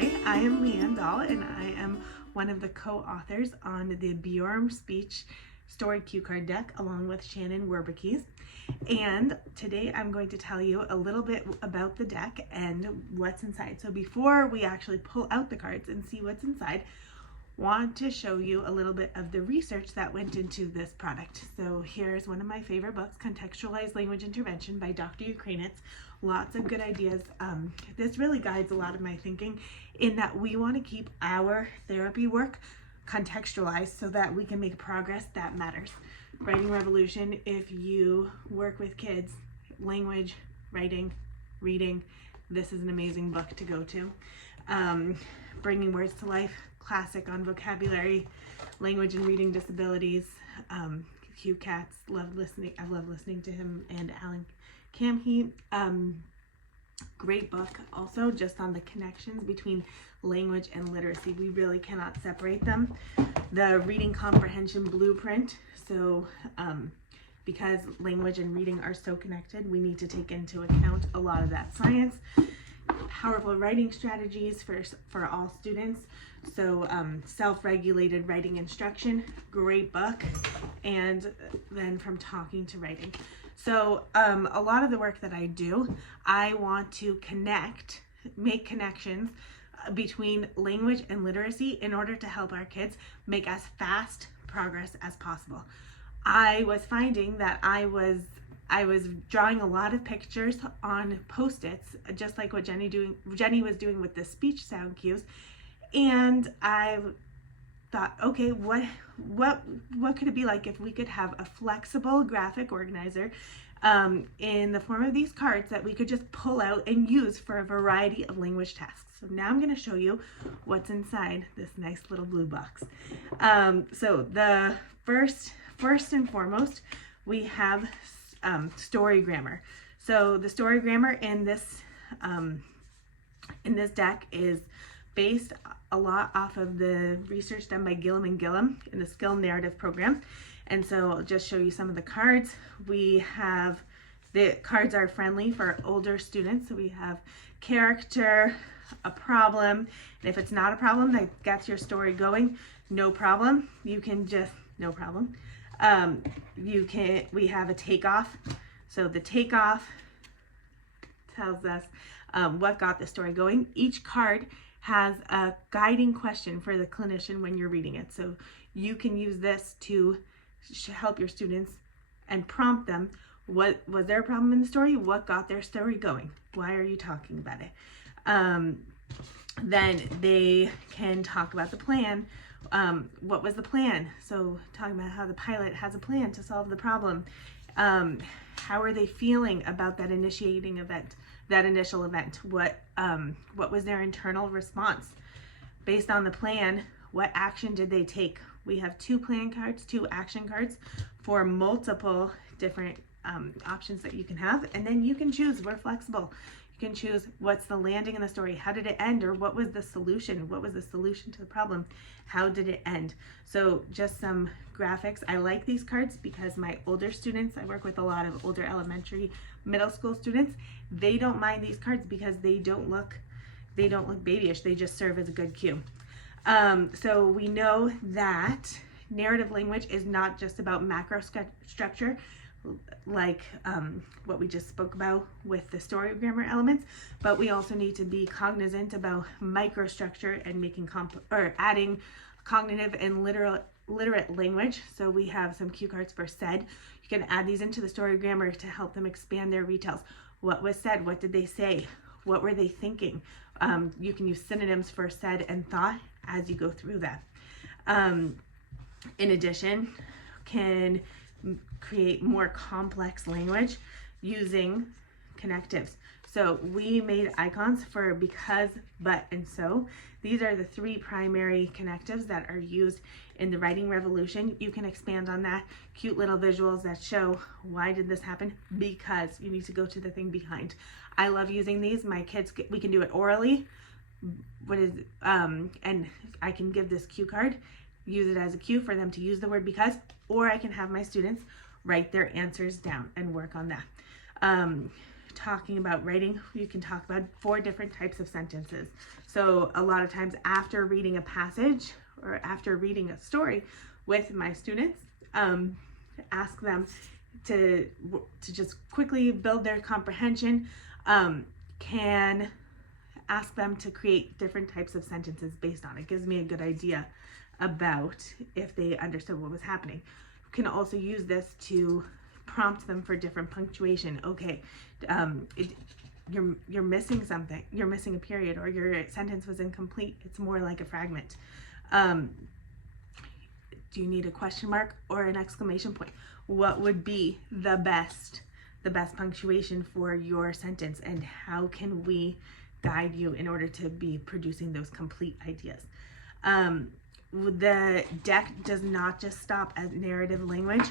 Hi, I am Leanne Dahl, and I am one of the co-authors on the Bjorem speech story cue card deck along with Shannon Werbekeys. And today I'm going to tell you a little bit about the deck and what's inside. So before we actually pull out the cards and see what's inside, want to show you a little bit of the research that went into this product. So here's one of my favorite books, Contextualized Language Intervention by Dr. Ukrainitz. Lots of good ideas. This really guides a lot of my thinking in that we want to keep our therapy work contextualized so that we can make progress that matters. Writing Revolution, if you work with kids, language, writing, reading, this is an amazing book to go to. Bringing Words to Life, classic on vocabulary, language and reading disabilities. Hugh Katz, loved listening. I love listening to him and Alan Camhe. Great book also just on the connections between language and literacy. We really cannot separate them. The Reading Comprehension Blueprint. So because language and reading are so connected, we need to take into account a lot of that science. Powerful writing strategies for all students. So self-regulated writing instruction, great book. And then From Talking to Writing. So a lot of the work that I do, I want to make connections between language and literacy in order to help our kids make as fast progress as possible. I was finding that I was drawing a lot of pictures on Post-its, just like what Jenny was doing with the speech sound cues, and I thought, okay, what could it be like if we could have a flexible graphic organizer in the form of these cards that we could just pull out and use for a variety of language tasks. So now I'm going to show you what's inside this nice little blue box. So the first and foremost, we have story grammar. So the story grammar in this deck is based a lot off of the research done by Gillum and Gillum in the Skill Narrative program. And so I'll just show you some of the cards. The cards are friendly for older students. So we have character, a problem, and if it's not a problem that gets your story going, no problem. You can just, no problem. We have a takeoff. So the takeoff tells us what got the story going. Each card has a guiding question for the clinician when you're reading it. So you can use this to help your students and prompt them. What was their problem in the story? What got their story going? Why are you talking about it? Then they can talk about the plan. What was the plan? So talking about how the pilot has a plan to solve the problem. How are they feeling about that initiating event, that initial event? What was their internal response? Based on the plan, what action did they take? We have 2 plan cards, 2 action cards for multiple different options that you can have. And then you can choose, we're flexible. You can choose what's the landing in the story, how did it end, or what was the solution? What was the solution to the problem? How did it end? So just some graphics. I like these cards because my older students, I work with a lot of older elementary, middle school students, they don't mind these cards because they don't look babyish. They just serve as a good cue. So we know that narrative language is not just about macro structure, like what we just spoke about with the story grammar elements, but we also need to be cognizant about microstructure and making adding cognitive and literate language. So we have some cue cards for said. You can add these into the story grammar to help them expand their retells. What was said? What did they say? What were they thinking? You can use synonyms for said and thought as you go through that. In addition, can create more complex language using connectives. So we made icons for because, but, and so. These are the 3 primary connectives that are used in the Writing Revolution. You can expand on that. Cute little visuals that show why did this happen? Because you need to go to the thing behind. I love using these. My kids, we can do it orally. And I can give this cue card, use it as a cue for them to use the word because, or I can have my students write their answers down and work on that. talking about writing, you can talk about 4 different types of sentences. So a lot of times after reading a passage or after reading a story with my students, ask them to just quickly build their comprehension, can ask them to create different types of sentences based on it. Gives me a good idea about if they understood what was happening. You can also use this to prompt them for different punctuation. Okay, you're missing something. You're missing a period, or your sentence was incomplete. It's more like a fragment. Do you need a question mark or an exclamation point? What would be the best punctuation for your sentence, and how can we guide you in order to be producing those complete ideas? The deck does not just stop at narrative language.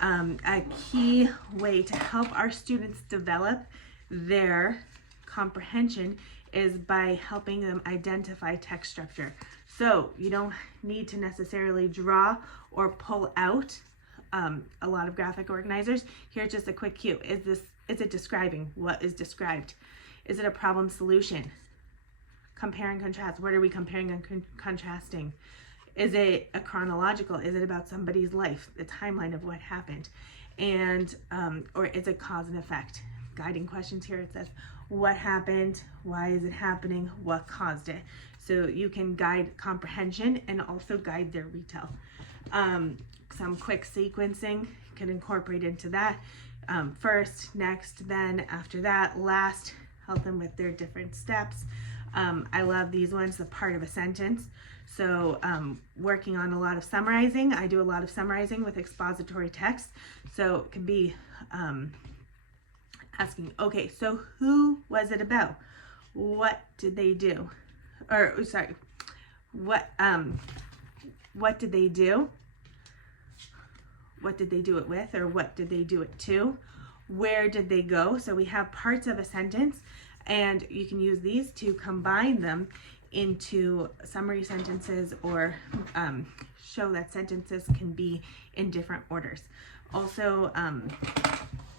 A key way to help our students develop their comprehension is by helping them identify text structure. So you don't need to necessarily draw or pull out a lot of graphic organizers. Here's just a quick cue. Is it describing? What is described? Is it a problem solution? Compare and contrast. What are we comparing and contrasting? Is it a chronological? Is it about somebody's life, the timeline of what happened? And or is it cause and effect? Guiding questions here, it says what happened, why is it happening, what caused it? So you can guide comprehension and also guide their retell. Some quick sequencing can incorporate into that. First, next, then, after that, last. Help them with their different steps. I love these ones, the part of a sentence. So working on a lot of summarizing. I do a lot of summarizing with expository text. So it can be asking, okay, so who was it about? What did they do? Or sorry, what did they do? What did they do it with, or what did they do it to? Where did they go? So we have parts of a sentence, and you can use these to combine them into summary sentences, or show that sentences can be in different orders. Also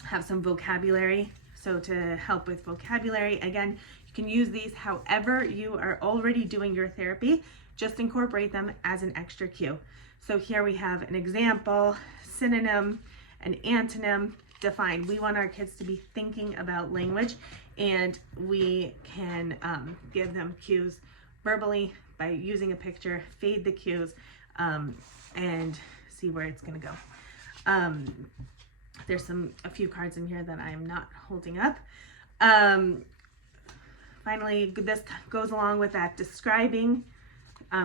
have some vocabulary. So to help with vocabulary, again, you can use these however you are already doing your therapy. Just incorporate them as an extra cue. So here we have an example, synonym, an antonym, define. We want our kids to be thinking about language, and we can give them cues verbally by using a picture, fade the cues, and see where it's going to go. There's a few cards in here that I'm not holding up. Finally, this goes along with that describing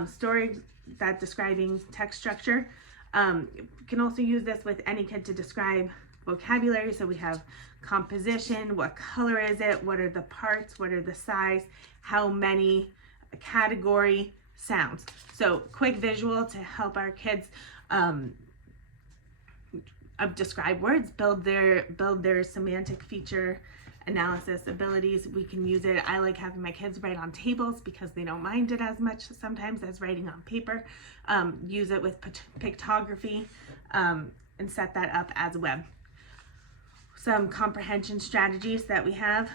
story, that describing text structure. You can also use this with any kid to describe vocabulary. So we have composition, what color is it, what are the parts, what are the size, how many, category, sounds. So quick visual to help our kids describe words, build their semantic feature analysis abilities. We can use it. I like having my kids write on tables because they don't mind it as much sometimes as writing on paper. Use it with pictography, and set that up as a web. Some comprehension strategies that we have.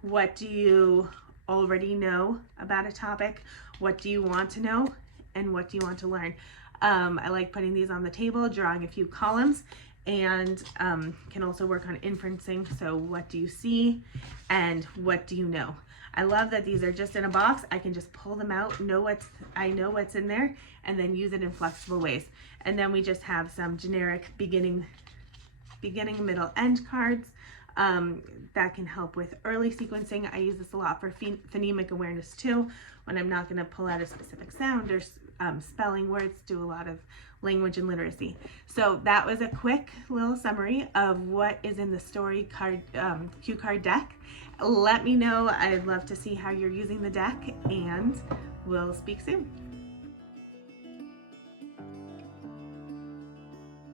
What do you already know about a topic? What do you want to know? And what do you want to learn? I like putting these on the table, drawing a few columns, and can also work on inferencing. So what do you see and what do you know? I love that these are just in a box. I can just pull them out, I know what's in there, and then use it in flexible ways. And then we just have some generic beginning, middle, end cards that can help with early sequencing. I use this a lot for phonemic awareness too, when I'm not going to pull out a specific sound or spelling words, do a lot of language and literacy. So that was a quick little summary of what is in the story card, cue card deck. Let me know. I'd love to see how you're using the deck, and we'll speak soon.